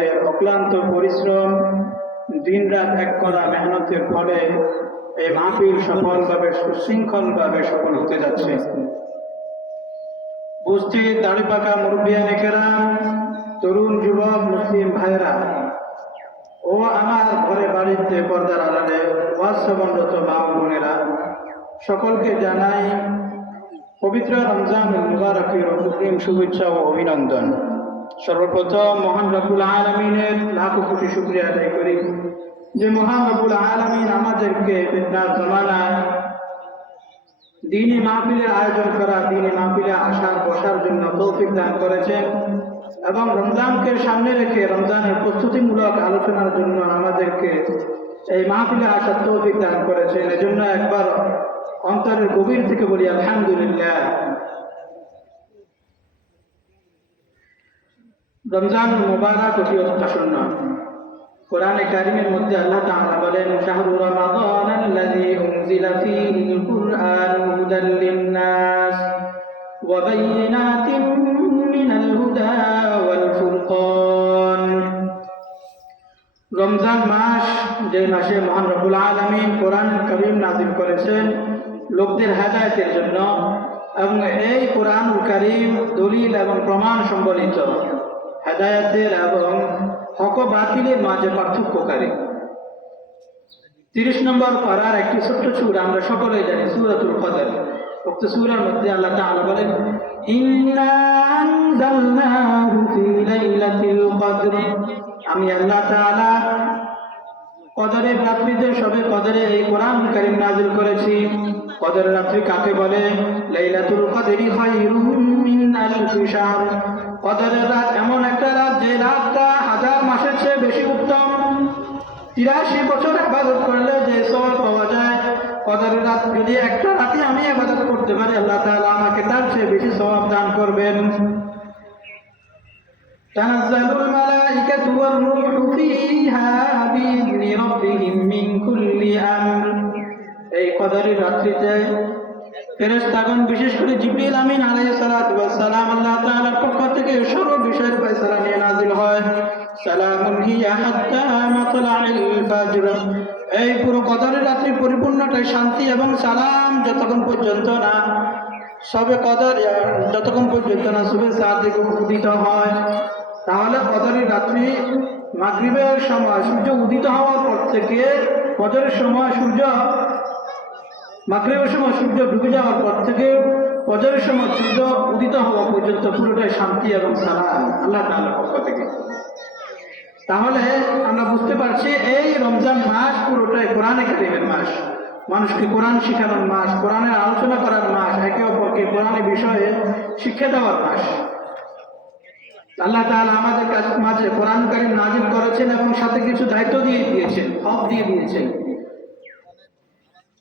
ভাইদের অক্লান্ত পরিশ্রম দিন রাত এক করা মেহনতের ফলে এই মাহফিল সফলভাবে, সুশৃঙ্খলভাবে সফল হতে যাচ্ছে। উপস্থিত দাড়ি পাকা মুরব্বিয়া নেকেরা তরুণ যুবক, মুসলিম ভাইরা ও আমার ঘরে বাড়িতে পর্দার আড়ালে ওয়াজ মা বোনেরা, সকলকে জানাই পবিত্র রমজান মুবারকের অগ্রিম শুভেচ্ছা ও অভিনন্দন। সর্বপ্রথম মহান রবুল আলমিনের লাখো কোটি শুক্রিয়া আদায় করি যে মহান রবুল আলমিন আমাদেরকে ফিতনার জমানায় দিনী মাহফিলের আয়োজন করা, দিনী মাহফিলে আসার, বসার জন্য তৌফিক দান করেছেন এবং রমজানকে সামনে রেখে রমজানের প্রস্তুতিমূলক আলোচনার জন্য আমাদেরকে এই মাহফিলে আসার তৌফিক দান করেছেন। এজন্য একবার অন্তরের গভীর থেকে বলি, আলহামদুলিল্লাহ। রমজান মুবারক অতি আসন্ন কোরআনে কারিমের মধ্যে আল্লাহ তাআলা বলেন, শাহরু রমাদান আল্লাযী উনজিলা ফীহিল কুরআন হুদাল লিন-নাস ওয়া বায়িনাতিন মিনাল হুদা ওয়াল ফুরকান। রমজান মাস, যে মাসে মহান রব্বুল আলামিন কোরআন কারীম নাযিল করেছেন, লোকদের হেদায়েতের জন্য এবং এই কোরআন কারীম দলিল এবং প্রমাণ সম্বলিত। হেদায়েতের এবং হক বাতিলের মাঝে পার্থক্যকারী। তিরিশ নম্বর পাড়ার একটি ছোট্ট সুর আমরা সকলেই জানি, সুরাতুল কদর। উক্ত সুরার মধ্যে আল্লাহ তাআলা বলেন আমি আল্লাহ তাআলা কদরের রাত্রিতে সবে কদরে এই কোরআন কারীম নাযিল করেছি। কদরের রাত্রি কাকে বলে? লাইলাতুল কদরি খায়রুম মিন আলফি শাহর। কদরের রাত এমন একটা রাত যে রাতটা হাজার মাসের চেয়ে বেশি উত্তম তিরাশি বছর আবাদত করলে যে সব পাওয়া যায় কদরের রাত যদি একটা রাতে আমি আবাদত করতে পারি আল্লাহ তাআলা আমাকে তার চেয়ে বেশি সওয়াব দান করবেন تنزل الملائكة والروح فيها بإذن ربهم من كل أمر এই কদরের রাত্রিতে ফেরেশতাগণ বিশেষ করে জিবরিল আমিন আলাইহিস সালাতু ওয়াস সালাম আল্লাহ তাআলার পক্ষ এই পুরো কদরের রাত্রি পরিপূর্ণটাই শান্তি এবং সালাম যতক্ষণ পর্যন্ত না, সবে কদর, যতক্ষণ পর্যন্ত না সাদিক উদিত হয়। তাহলে কদরের রাত্রি মাগরিবের সময় সূর্য উদিত হওয়ার পর থেকে কদরের সময় সূর্য, মাগরিবের সময় সূর্য ডুবে যাওয়ার পর থেকে ফজরের সময় সূর্য উদিত হওয়া পর্যন্ত পুরোটাই শান্তি এবং সালাম, আল্লাহ তাআলার পক্ষ থেকে। তাহলে আমরা বুঝতে পারছি এই রমজান মাস পুরোটাই কোরআনে কারিমের মাস। মানুষকে কোরআন শেখানোর মাস, কোরআনের আলোচনা করার মাস, একে অপরকে কোরআনের বিষয়ে শিক্ষা দেওয়ার মাস। আল্লাহ তাআলা আমাদের মাঝে কোরআন কারিম নাজিল করেছেন এবং সাথে কিছু দায়িত্ব দিয়ে দিয়েছেন, হক দিয়ে দিয়েছেন।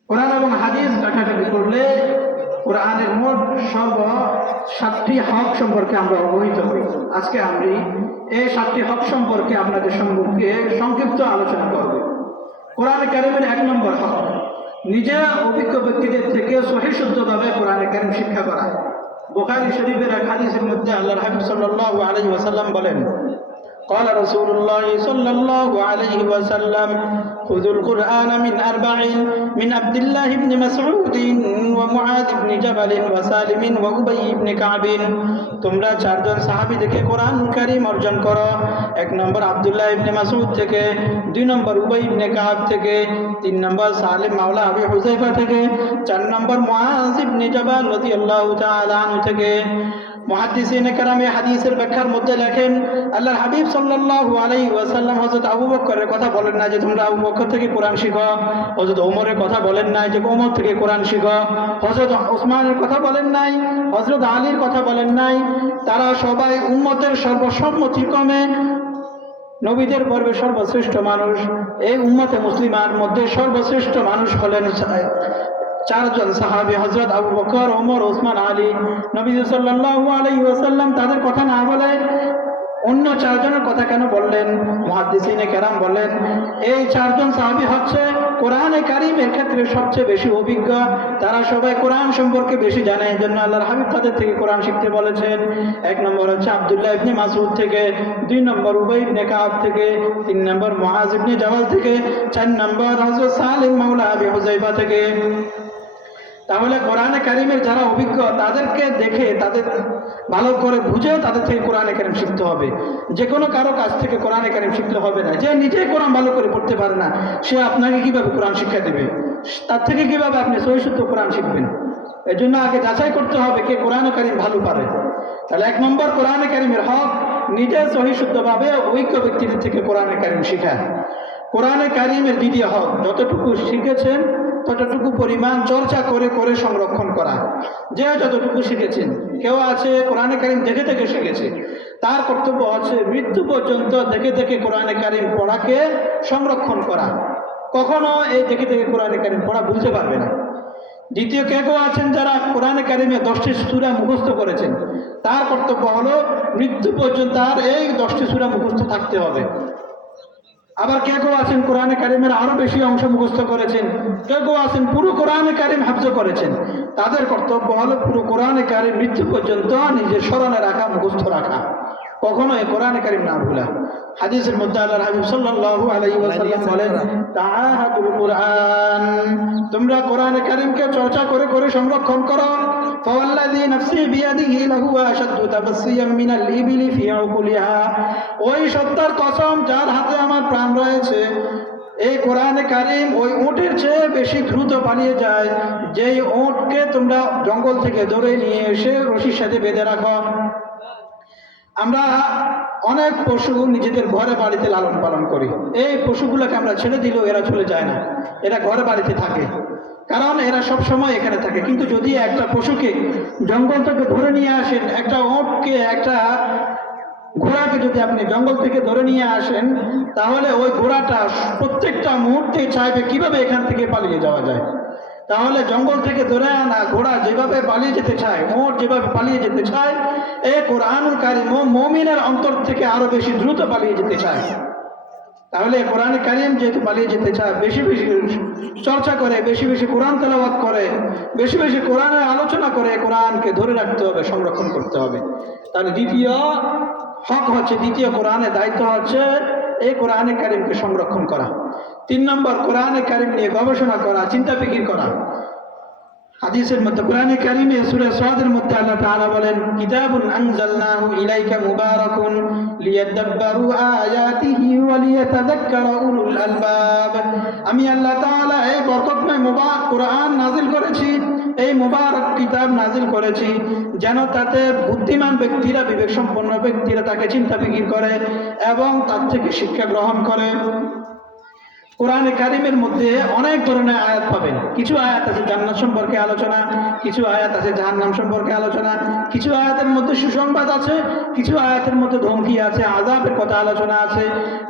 কোরআন এবং হাদিস ঘাটাঘাটি করলে কোরআনের মোট সর্ব সাতটি হক সম্পর্কে আমরা অবহিত হই আজকে আমি এই সাতটি হক সম্পর্কে আপনাদের সম্মুখে সংক্ষিপ্ত আলোচনা করব কোরআন কারিমের এক নম্বর হক নিজে অভিজ্ঞ ব্যক্তিদের থেকে সহিশুদ্ধভাবে কোরআন কারিম শিক্ষা করা বোখারি শরীফের এক হাদিসের মধ্যে আল্লাহর হাবিব সাল্লাল্লাহু আলাইহি ওয়াসাল্লাম বলেন قال رسول الله صلى الله عليه وسلم خذوا القرآن من أربع من عبد الله بن مسعود ومعاذ بن جبل وسالم وأبي بن كعب তোমরা চারজন সাহাবী থেকে কোরআন কারীম অর্জন করো এক নম্বর আব্দুল্লাহ ইবনে মাসউদ থেকে দুই নম্বর উবাই ইবনে কাব থেকে তিন নম্বর সালিম মাওলা আবি হুজাইফা থেকে চার নম্বর মুআজ ইবনে জাবাল রাদিয়াল্লাহু তাআলা আনহু থেকে হাদিসের মধ্যে লেখেন, আল্লাহর হাবিব আবু কথা বলেন যে তোমরা আবু থেকে কোরআন ওমরের কথা বলেন যে ওমর থেকে কোরআন কথা বলেন নাই কথা বলেন নাই। তারা সবাই উম্মতের সর্বসম্মতিক্রমে নবীদের পর্বে সর্বশ্রেষ্ঠ মানুষ। এই উম্মতে মুসলিমার মধ্যে সর্বশ্রেষ্ঠ মানুষ হলেন চারজন সাহাবী হজরত আবু বকর, ওমর, ওসমান, আলী নবী সাল্লাল্লাহু আলাইহি ওয়াসাল্লাম তাদের কথা না বলে অন্য চারজনের কথা কেন বললেন? মহাদিসিনে কেরাম বলেন এই চারজন সাহাবি হচ্ছে কোরআনে কারিমের ক্ষেত্রে সবচেয়ে বেশি অভিজ্ঞ। তারা সবাই কোরআন সম্পর্কে বেশি জানে। এই জন্য আল্লাহর হাবিব তাদের থেকে কোরআন শিখতে বলেছেন। এক নম্বর হচ্ছে আবদুল্লাহ ইবনে মাসুদ থেকে, দুই নম্বর উবাই ইবনে কাব থেকে, তিন নম্বর মহাজ ইবনে জাওয়াল থেকে, চার নম্বর হযরত সালিম মাওলা আবি হুজাইফা থেকে। তাহলে কোরআনে কারিমের যারা অভিজ্ঞ, তাদেরকে দেখে, তাদের ভালো করে বুঝে তাদের থেকে কোরআনে কারিম শিখতে হবে। যে কোনো কারও কাছ থেকে কোরআনে কারিম শিখতে হবে না। যে নিজেই কোরআন ভালো করে পড়তে পারে না, সে আপনাকে কীভাবে কোরআন শিক্ষা দেবে? তার থেকে কীভাবে আপনি সহিশুদ্ধ কোরআন শিখবেন? এই জন্য আগে যাচাই করতে হবে কে কোরআনে কারিম ভালো পারে। তাহলে এক নম্বর, কোরআনে কারিমের হক নিজে সহিশুদ্ধভাবে অভিজ্ঞ ব্যক্তিদের থেকে কোরআনে কারিম শেখা। কোরআনে কারিমের দ্বিতীয় হক, যতটুকু শিখেছেন ততটুকু পরিমাণ চর্চা করে করে সংরক্ষণ করা। যে যতটুকু শিখেছেন। কেউ আছে কোরআনে কারিম দেখে দেখে শিখেছে। তার কর্তব্য আছে মৃত্যু পর্যন্ত দেখে দেখে কোরআনে কারিম পড়াকে সংরক্ষণ করা। কখনো এই দেখে দেখে কোরআনে কারিম পড়া বুঝতে পারবে না। দ্বিতীয় কে কেউ আছেন যারা কোরআনে কারিমে দশটি সুরা মুখস্থ করেছেন? তার কর্তব্য হলো মৃত্যু পর্যন্ত তার এই দশটি সুরা মুখস্থ থাকতে হবে। আবার কে কেউ আছেন? কোরআনে কারিমের আরও বেশি অংশ মুখস্থ করেছেন। কে কেউ আছেন? পুরো কোরআনে কারিম হাফজ করেছেন। তাদের কর্তব্য হলো পুরো কোরআনে কারিম মৃত্যু পর্যন্ত নিজের স্মরণে রাখা, মুখস্থ রাখা। কখনো এই কোরআনে কারিম না ভুলা। হাদিসের মধ্যে আল্লাহ হাবিব সাল্লাল্লাহু আলাইহি ওয়াসাল্লাম বলেন, তাআহাদুল কুরআন। তোমরা কোরআনে কারিমকে চর্চা করে করে সংরক্ষণ করো। فوالذي نفسي بيده لهو أشد تبصيا من الإبل في عقولها ওই সত্তার কসম যার হাতে আমার প্রাণ রয়েছে এই কোরআনে কারিম ওই উটের চেয়ে বেশি দ্রুত পালিয়ে যায় যেই উটকে তোমরা জঙ্গল থেকে ধরে নিয়ে এসে রশির সাথে বেঁধে রাখো আমরা অনেক পশু নিজেদের ঘরে বাড়িতে লালন পালন করি এই পশুগুলোকে আমরা ছেড়ে দিলেও এরা চলে যায় না এরা ঘরে বাড়িতে থাকে কারণ এরা সব সময় এখানে থাকে। কিন্তু যদি একটা পশুকে জঙ্গল থেকে ধরে নিয়ে আসেন, একটা ওটকে, একটা ঘোড়াকে যদি আপনি জঙ্গল থেকে ধরে নিয়ে আসেন, তাহলে ওই ঘোড়াটা প্রত্যেকটা মুহূর্তে চাইবে কীভাবে এখান থেকে পালিয়ে যাওয়া যায়। তাহলে জঙ্গল থেকে ধরে আনা ঘোড়া যেভাবে পালিয়ে যেতে চায় মোট যেভাবে পালিয়ে যেতে চায়, এ কোরআনুল কারিম মমিনের অন্তর থেকে আরও বেশি দ্রুত পালিয়ে যেতে চায়। তাহলে কোরআন কারিম যেহেতু পালিয়ে যেতে চায়, বেশি বেশি চর্চা করে, বেশি বেশি কোরআন তেলাবাদ করে, বেশি বেশি কোরআনের আলোচনা করে কোরআনকে ধরে রাখতে হবে, সংরক্ষণ করতে হবে। তাহলে দ্বিতীয় হক হচ্ছে, দ্বিতীয় কোরআনের দায়িত্ব হচ্ছে এই কোরআনে কারিমকে সংরক্ষণ করা। তিন নম্বর, কোরআনে কারিম নিয়ে গবেষণা করা চিন্তা ফিকির করা। হাদিসের মধ্যে, কোরআনে কারিমে সূরা সাদের মধ্যে আল্লাহ তাআলা বলেন, কিতাবুন আনজালনাহু ইলাইকা মুবারাকুন লিয়াদাব্বারু আয়াতিহি ওয়া লিয়াতাযাক্কারা উলুল আলবাব। আমি আল্লাহ তাআলা এই বরকতময় মুবারক কোরআন নাজিল করেছি, এই মুবারক কিতাব নাজিল করেছি যেন তাতে বুদ্ধিমান ব্যক্তিরা বিবেক সম্পন্ন ব্যক্তিরা তাকে চিন্তা ফিকির করে এবং তার থেকে শিক্ষা গ্রহণ করে। কোরআনে কারিমের মধ্যে অনেক ধরনের আয়াত পাবেন। কিছু আয়াত আছে জান্নাত সম্পর্কে আলোচনা, কিছু আয়াত আছে জাহান্নাম সম্পর্কে আলোচনা, কিছু আয়াতের মধ্যে সুসংবাদ আছে, কিছু আয়াতের মধ্যে ধমকি আছে আজাবের কথা আলোচনা আছে।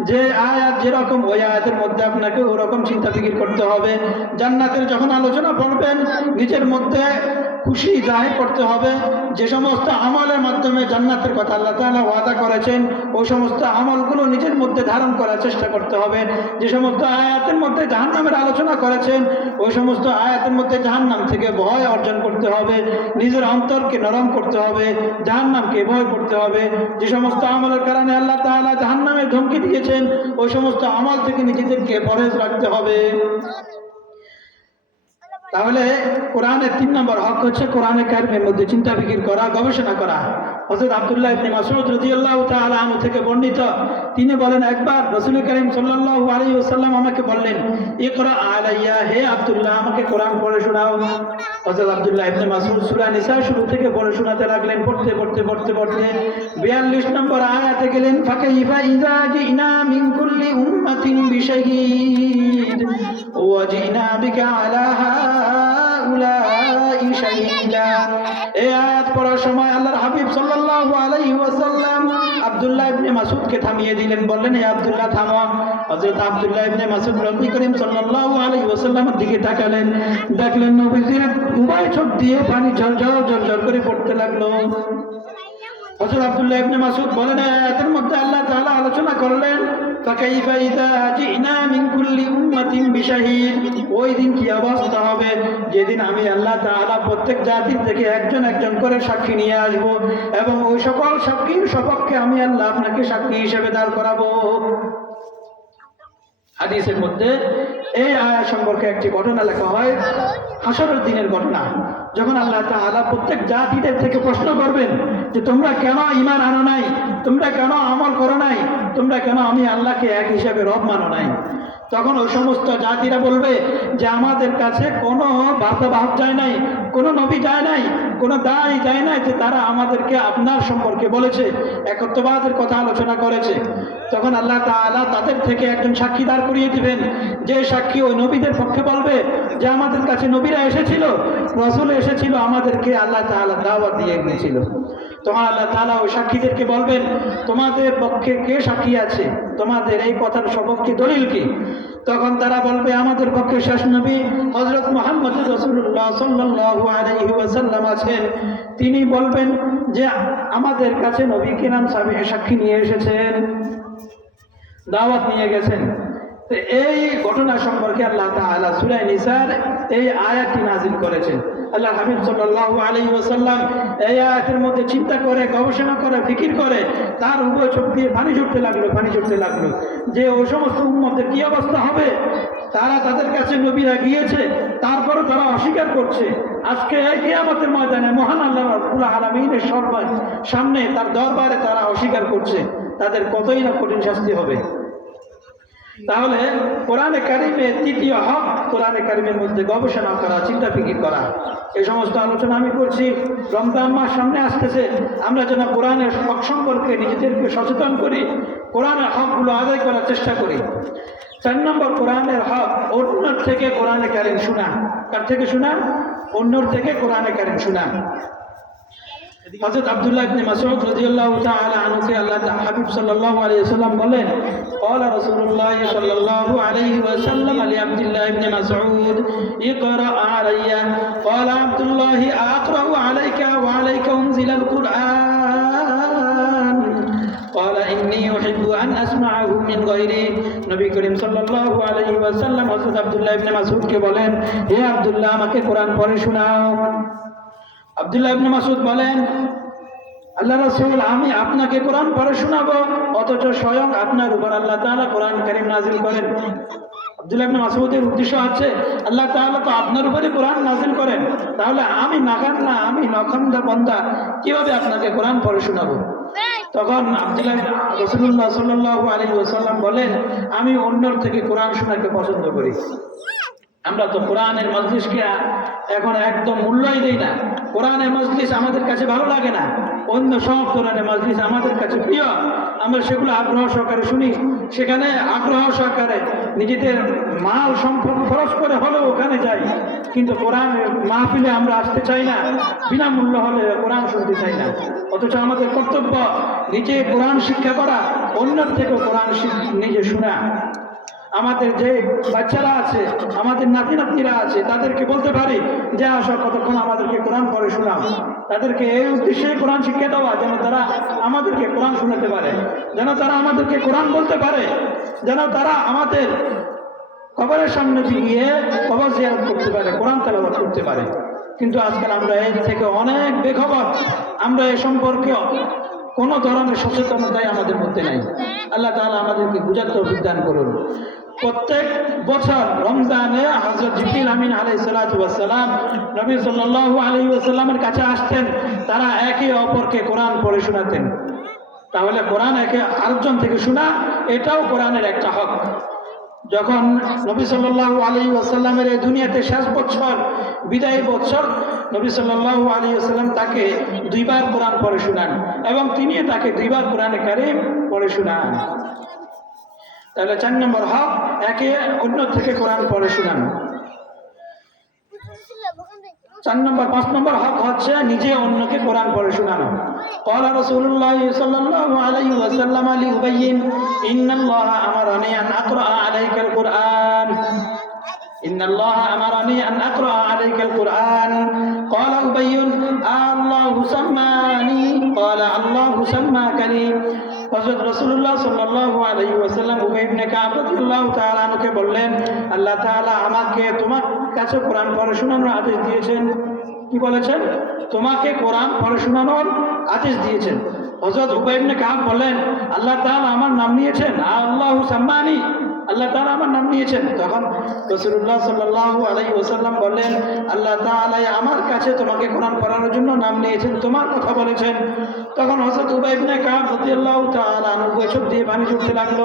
যে আয়াত যেরকম, ওই আয়াতের মধ্যে আপনাকে ওরকম চিন্তা ফিকির করতে হবে। জান্নাতের যখন আলোচনা পড়বেন, নিজের মধ্যে খুশি জাহির করতে হবে। যে সমস্ত আমলের মাধ্যমে জান্নাতের কথা আল্লাহ তাআলা ওয়াদা করেছেন ওই সমস্ত আমলগুলো নিজের মধ্যে ধারণ করার চেষ্টা করতে হবে। যে সমস্ত আয়াতের মধ্যে জাহান্নামের আলোচনা করেছেন ওই সমস্ত আয়াতের মধ্যে জাহান্নাম থেকে ভয় অর্জন করতে হবে, নিজের অন্তরকে নরম করতে হবে, জাহান্নামকে ভয় করতে হবে। যে সমস্ত আমলের কারণে আল্লাহ তাআলা জাহান্নামের ধমকি দিয়েছেন ওই সমস্ত আমল থেকে নিজেদেরকে পরেজ রাখতে হবে। তাহলে কোরআনের তিন নম্বর হক হচ্ছে কোরআনে কারিমের মধ্যে চিন্তা ফিকির করা, গবেষণা করা। হযরত আবদুল্লাহ ইবনে মাসউদ রাদিয়াল্লাহু তাআলা আনহু থেকে বর্ণিত, তিনি বলেন, একবার রাসূল করিম সাল্লাল্লাহু আলাইহি ওয়াসাল্লাম আমাকে বললেন, ইকরা আলাইয়া হে আব্দুল্লাহ, আমাকে কোরআন পড়ে শোনাও। হযরত আব্দুল্লাহ ইবনে মাসউদ সূরা নিসা শুরু থেকে পড়ে শোনাতে লাগলেন, পড়তে পড়তে পড়তে পড়তে। 42 নম্বর আয়াতে গেলেন, ফাকাইফা ইযা জিনা মিন কুল্লি উম্মাতিন বিশাহীদ ওয়া জিনা বিকা আলা হাউলাই শাহীদা এই আয়াত পড়ার সময় আল্লাহর হাবিব সাল্লাল্লাহু আলাইহি ওয়াসাল্লাম আব্দুল্লাহ ইবনে মাসউদকে থামিয়ে দিলেন বললেন হে আব্দুল্লাহ থামো হযরত আব্দুল্লাহ ইবনে মাসউদ নবী করিম সাল্লাল্লাহু আলাইহি ওয়াসাল্লামের দিকে তাকালেন দেখলেন নবীজির উভয় চোখ দিয়ে পানি ঝরঝর ঝরঝর করে পড়তে লাগলো হযরত আব্দুল্লাহ ইবনে মাসউদ বলেন আয়াতের মধ্যে আল্লাহ তাআলা আলোচনা করলেন فكيف إذا جئنا উম্মাতিন বিশাহীন ওই দিন কি অবস্থা হবে? যেদিন আমি আল্লাহ তাআলা প্রত্যেক জাতির থেকে একজন একজন করে সাক্ষী নিয়ে আসব এবং ওই সকল সাক্ষীর সপক্ষে আমি আল্লাহ আপনাকে সাক্ষী হিসেবে দাঁড় করাবো। হাদিসের মধ্যে এই আয়া সম্পর্কে একটি ঘটনা লেখা হয় হাসরের দিনের ঘটনা, যখন আল্লাহ তাআলা প্রত্যেক জাতিদের থেকে প্রশ্ন করবেন যে, তোমরা কেন ইমান আনো নাই? তোমরা কেন আমল করো নাই? তোমরা কেন আমি আল্লাহকে এক হিসাবে রব মানো নাই? তখন ওই সমস্ত জাতিরা বলবে যে, আমাদের কাছে কোনো বার্তাবাহক যায় নাই, কোনো নবী যায় নাই কোনো দায় যায় না যে তারা আমাদেরকে আপনার সম্পর্কে বলেছে, একত্ববাদের কথা আলোচনা করেছে। তখন আল্লাহ তালা তাদের থেকে একজন সাক্ষী দাঁড় করিয়ে দিবেন যে সাক্ষী ওই নবীদের পক্ষে বলবে যে, আমাদের কাছে নবীরা এসেছিল, রসুল এসেছিল, আমাদেরকে আল্লাহ তালা দাওয়াত দিয়ে গিয়েছিল তখন আল্লাহ তাআলা ওই সাক্ষীদেরকে বলবেন, তোমাদের পক্ষে কে সাক্ষী আছে? তোমাদের এই কথার সপক্ষে দলিল কি? তখন তারা বলবে, আমাদের পক্ষে শেষ নবী হজরত মোহাম্মদ রসুল্লাহ আলাইহি আছেন। তিনি বলবেন যে, আমাদের কাছে নবী কিরাম সাহেব সাক্ষী নিয়ে এসেছেন, দাওয়াত নিয়ে গেছেন। তো এই ঘটনা সম্পর্কে আল্লাহ তাআলা সূরা নিসার এই আয়াতটি নাজিল করেছেন। আল্লাহ হাবিব সাল্লাল্লাহু আলাইহি ওয়াসাল্লাম এই আয়াতের মধ্যে চিন্তা করে, গবেষণা করে, ফিকির করে, তার উভয় চোখ দিয়ে পানি ছুটতে লাগল, পানি ছুটতে লাগল। যে ওই সমস্ত উম্মতের কি অবস্থা হবে? তারা তাদের কাছে নবীরা গিয়েছে তারপরে তারা অস্বীকার করছে। আজকে কিয়ামতের ময়দানে মহান আল্লাহ আলামিনের সর্বার সামনে, তার দরবারে তারা অস্বীকার করছে। তাদের কতই না কঠিন শাস্তি হবে। তাহলে কোরআনে কারিমের তৃতীয় হক কোরআনে কারিমের মধ্যে গবেষণা করা, চিন্তা ফিকির করা। এই সমস্ত আলোচনা আমি করছি। রমজান মাস সামনে আসতেছে। আমরা যেন কোরআনের হক সম্পর্কে নিজেদেরকে সচেতন করি, কোরআনের হকগুলো আদায় করার চেষ্টা করি। চার নম্বর, কোরআনের হক অন্যর থেকে কোরআনে কারিম শোনা। কার থেকে শোনা? অন্যর থেকে কোরআনে কারিম শোনা। হযরত আব্দুল্লাহ ইবনে মাসউদ রাদিয়াল্লাহু তাআলা আনহুকে আল্লাহ হাবিব সাল্লাল্লাহু আলাইহি ওয়াসাল্লাম বলেন قال رسول الله صلى الله عليه وسلم لعبد الله بن مسعود اقرأ علي قال عبد الله أقرأ عليك وعليك أنزل القرآن قال إني أحب أن أسمعه من غيري নবী করিম সাল্লাল্লাহু আলাইহি ওয়াসাল্লাম হযরত আব্দুল্লাহ ইবনে মাসউদকে বলেন হে আব্দুল্লাহ আমাকে কোরআন পড়ে শোনাও আব্দুল্লাহ ইবনে মাসুদ বলেন, আল্লাহ রাসূল, আমি আপনাকে কোরআন পড়ে শোনাবো, অথচ স্বয়ং আপনার উপর আল্লাহ তাআলা কোরআন কারীম নাজিল করেন। আব্দুল্লাহ ইবনে মাসউদের উদ্দেশ্য আছে, আল্লাহ তাআলা তো আপনার উপরে কোরআন নাজিল করেন। তাহলে আমি নাগান না, আমি নখন্দা বন্দা, কীভাবে আপনাকে কোরআন পড়ে শোনাবো? তখন আব্দুল্লাহ রসুল্লাহ সাল্লাল্লাহু আলাইহি ওয়াসাল্লাম বলেন, আমি অন্যর থেকে কোরআন শোনাকে পছন্দ করি। আমরা তো কোরআনের মজলিসকে এখন একদম মূল্যই দেই না। কোরআনের মজলিস আমাদের কাছে ভালো লাগে না। অন্য সব কোরআনে মজলিস আমাদের কাছে প্রিয়। আমরা সেগুলো আগ্রহ সহকারে শুনি। সেখানে আগ্রহ সহকারে নিজেদের মাল সম্পদ খরচ করে হলেও ওখানে যাই। কিন্তু কোরআন মাহফিলে আমরা আসতে চাই না। বিনামূল্য হলে কোরআন শুনতে চাই না। অথচ আমাদের কর্তব্য নিজে কোরআন শিক্ষা করা, অন্যের থেকেও কোরআন নিজে শোনা। আমাদের যে বাচ্চারা আছে, আমাদের নাতি নাতনিরা আছে, তাদেরকে বলতে পারি যে, আসো, কতক্ষণ আমাদেরকে কোরআন পড়ে শোনাও। তাদেরকে এই উদ্দেশ্যে কোরআন শিক্ষা দেওয়া, যেন তারা আমাদেরকে কোরআন শোনাতে পারে। যেন তারা আমাদেরকে কোরআন বলতে পারে। যেন তারা আমাদের কবরের সামনে গিয়ে কবর জিয়ারত করতে পারে, কোরআন তেলাওয়াত করতে পারে। কিন্তু আজকাল আমরা এর থেকে অনেক বেখবর। আমরা এ সম্পর্কে কোনো ধরনের সচেতনতাই আমাদের মধ্যে নাই। আল্লাহ তাহলে আমাদেরকে বুঝার দান করুন। প্রত্যেক বছর রমজানে হাজর জিফিল আমিন আলাই সালাতাম নবী সাল্লাহ আলাইহি ওয়াসাল্লামের কাছে আসতেন, তারা একে অপরকে কোরআন পড়ে শোনাতেন। তাহলে কোরআন একে আরেকজন থেকে শোনা, এটাও কোরআনের একটা হক। যখন নবী সাল্লাহ আলী আসাল্লামের এই দুনিয়াতে শেষ বৎসর বিদায়ী বৎসর নবী সাল্লাহ আলী আসাল্লাম তাকে দুইবার কোরআন পড়ে শোনান এবং তিনি তাকে দুইবার কোরআন কারিম পড়ে শোনান। তাহলে চার নম্বর হক, একে অন্য থেকে কোরআন পড়ে শোনান। চার নম্বর পাঁচ নম্বর হক হচ্ছে নিজে অন্যকে কোরআন পড়ে শোনানো قال رسول الله صلى الله عليه وسلم لأبين إن الله أمرني أن أقرأ عليك القرآن إن الله أمرني أن أقرأ عليك القرآن قال أبي الله سماني قال الله سماكني হযরত রাসূলুল্লাহ সাল্লাল্লাহু আলাইহি ওয়াসাল্লাম উবাই ইবনে কাব রাদিয়াল্লাহু তাআলা আনহুকে বললেন আল্লাহ তাআলা আমাকে তোমার কাছে কোরআন পড়ে শোনানোর আদেশ দিয়েছেন। কি বলেছেন? তোমাকে কোরআন পড়ে শোনানোর আদেশ দিয়েছেন। হজরত হুবাইবনে কাহ বললেন, আল্লাহ তাহলে আমার নাম নিয়েছেন। আল্লাহ সাম্মানি। আল্লাহ তাআলা আমার নাম নিয়েছেন। তখন রাসূলুল্লাহ সাল্লাল্লাহু আলাইহি ওসাল্লাম বললেন, আল্লাহ তাআলা আমার কাছে তোমাকে কোরআন পড়ানোর জন্য নাম নিয়েছেন, তোমার কথা বলেছেন। তখন হযরত উবাই ইবনে কাব রাদিয়াল্লাহু তাআলা আনহু চোখ দিয়ে পানি ছুটতে লাগল।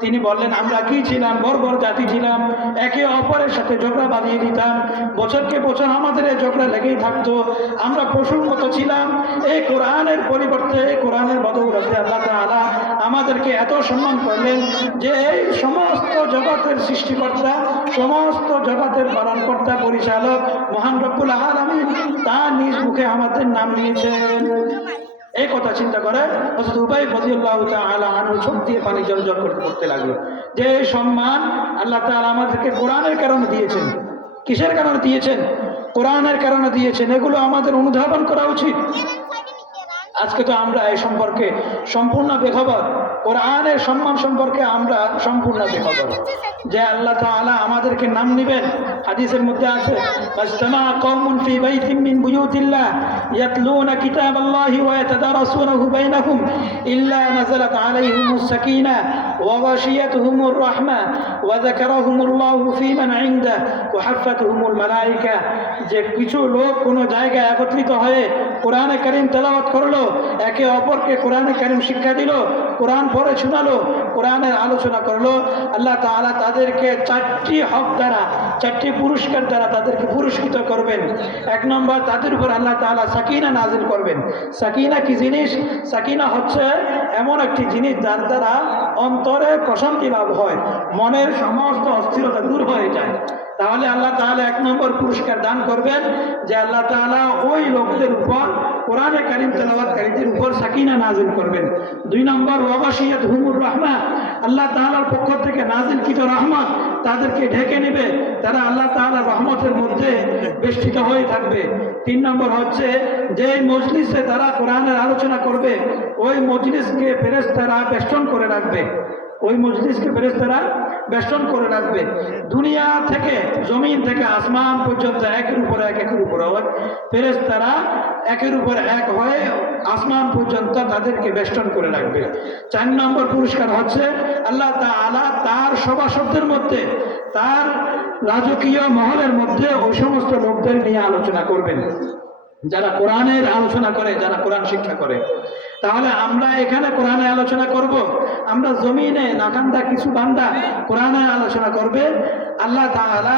তিনি বললেন, আমরা কি ছিলাম? বর্বর জাতি ছিলাম। একে অপরের সাথে ঝগড়া বাঁধিয়ে দিতাম। বছরকে বছর আমাদের এই ঝগড়া লেগেই থাকতো। আমরা পশুর মতো ছিলাম। এই কোরআনের পরিবর্তে, কোরআনের বদৌলতে আল্লাহ তাআলা আমাদেরকে এত সম্মান করলেন যে এই সমস্ত জগতের সৃষ্টিকর্তা, সমস্ত জগতের পালনকর্তা, পরিচালক, মহান রব্বুল আলামিন, তার নিজ মুখে আমাদের নাম নিয়েছেন। এই কথা চিন্তা করে হযরত উবাই রাদিয়াল্লাহু তাআলা দিয়ে পানি জল করতে করতে লাগল। যে এই সম্মান আল্লাহ তাআলা আমাদেরকে কোরআনের কারণে দিয়েছেন। কিসের কারণে দিয়েছেন? কোরআনের কারণে দিয়েছেন। এগুলো আমাদের অনুধাবন করা উচিত। আজকে তো আমরা এই সম্পর্কে সম্পূর্ণ বেখবর। কোরআনের সম্মান সম্পর্কে আমরা সম্পূর্ণ বেখবর। যে আল্লাহ তাআলা আমাদেরকে নাম নেবেন, হাদিসের মধ্যে আছে যে কিছু লোক কোনো জায়গায় একত্রিত হয়ে কোরআনে কারীম তেলাওয়াত করল একে অপরকে কোরআনে কারীম শিক্ষা দিল, কোরআন পড়ে শোনালো, কোরআনের আলোচনা করল। আল্লাহ তাআলা তাদেরকে চারটি হক দ্বারা, চারটি পুরস্কার দ্বারা তাদেরকে পুরস্কৃত করবেন। এক নম্বর, তাদের উপর আল্লাহ তাআলা সাকিনা নাজিল করবেন। সাকিনা কি জিনিস? সাকিনা হচ্ছে এমন একটি জিনিস যার দ্বারা অন্তরে প্রশান্তি লাভ হয়, মনের সমস্ত অস্থিরতা দূর হয়ে যায়। তাহলে আল্লাহ তাআলা এক নম্বর পুরস্কার দান করবেন যে আল্লাহ তাআলা ওই লোকদের উপর কোরআনে কারিম তেলাওয়াতকারীদের উপর সাকিনা নাজিল করবেন। দুই নম্বর ওয়াবাসিয়াত হুমুর রহমা আল্লাহ তাআলার পক্ষ থেকে নাজিলকৃত রহমত তাদেরকে ঢেকে নেবে। তারা আল্লাহ তাআলার রহমতের মধ্যে বেষ্টিত হয়ে থাকবে। তিন নম্বর হচ্ছে যে মজলিসে তারা কোরআনের আলোচনা করবে, ওই মজলিসকে ফেরেশতারা বেষ্টন করে রাখবে। ওই মজলিসকে ফেরেশতারা বেষ্টন করে রাখবে। দুনিয়া থেকে, জমিন থেকে আসমান পর্যন্ত একের উপর এক, একের উপর হয় ফেরেশতারা একের উপর এক হয়ে আসমান পর্যন্ত তাদেরকে বেষ্টন করে রাখবে। চার নম্বর পুরস্কার হচ্ছে আল্লাহ তাআলা তার সভাসদের মধ্যে, তার রাজকীয় মহলের মধ্যে ওই সমস্ত লোকদের নিয়ে আলোচনা করবেন। যারা কোরআনের আলোচনা করে, যারা কোরআন শিক্ষা করে। তাহলে আমরা এখানে কোরআনে আলোচনা করব। আমরা জমিনে নাকান্দা কিছু বান্দা কোরআনে আলোচনা করবে। আল্লাহ তাআলা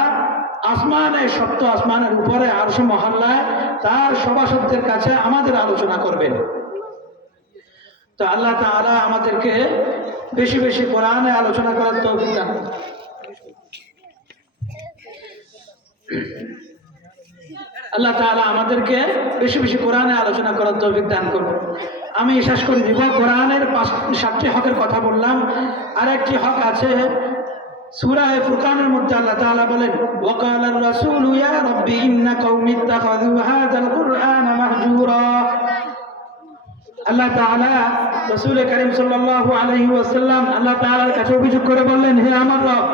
আসমানে সপ্ত আসমানের উপরে আরশে মহল্লায় তার সভাসদদের কাছে আমাদের আলোচনা করবেন। তো আল্লাহ তাআলা আমাদেরকে বেশি বেশি কোরআনে আলোচনা করার তৌফিক দান আল্লাহ তাআলা আমাদেরকে বেশি বেশি কোরআনে আলোচনা করার তৌফিক দান করুন। আমি শেষ করে দিব কোরআনের সাতটি হকের কথা বললাম। আর একটি হক আছে, সূরায়ে ফুরকানের মধ্যে আল্লাহ তাআলা বলেন, ওয়াকাল আর-রাসূলু ইয়া রাব্বি ইন্না কওমি ইত্তাখাযু হাযাল কুরআনা মাহজুরা। আল্লাহ তাআলা রাসূল করিম সাল্লাল্লাহু আলাইহি ওয়াসাল্লাম আল্লাহ তাআলার কাছে অভিযোগ করে বললেন, হে আমার রব,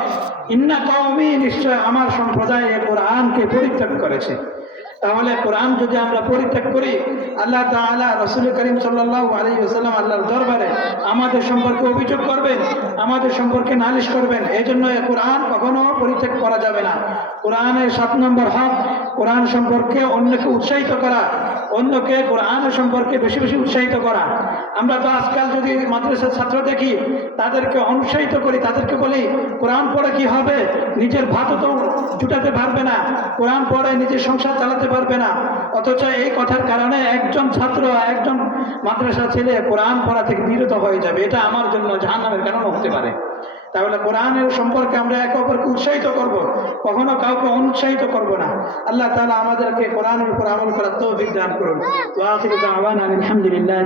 ইন্না কওমি নিশ্চয় আমার সম্প্রদায় এই কোরআনকে পরিত্যাগ করেছে। তাহলে কোরআন যদি আমরা পরিত্যাগ করি, আল্লাহ তাআলা রসুল করিম সাল্লাহ আলী ওয়াসাল্লাম আল্লাহর দরবারে আমাদের সম্পর্কে অভিযোগ করবেন, আমাদের সম্পর্কে নালিশ করবেন। এই জন্য কোরআন কখনো পরিত্যাগ করা যাবে না। কোরআনের সাত নম্বর হক, কোরআন সম্পর্কে অন্যকে উৎসাহিত করা অন্যকে কোরআন সম্পর্কে বেশি বেশি উৎসাহিত করা। আমরা তো আজকাল যদি মাদ্রাসার ছাত্র দেখি, তাদেরকে অনুৎসাহিত করি, তাদেরকে বলি, কোরআন পড়ে কি হবে? নিজের ভাতও তো জুটাতে পারবে না। কোরআন পড়ে নিজের সংসার চালাতে পারবে না। অথচ এই কথার কারণে একজন ছাত্র, একজন মাদ্রাসা ছেলে কোরআন পড়া থেকে বিরত হয়ে যাবে। এটা আমার জন্য জাহান্নামের কারণ হতে পারে। তাহলে কোরআনের সম্পর্কে আমরা একে অপরকে উৎসাহিত করব। কখনো কাউকে অনুৎসাহিত করব না। আল্লাহ তাহলে আমাদেরকে কোরআনের উপর আমল করার তৌফিক দান করুন। আলহামদুলিল্লাহ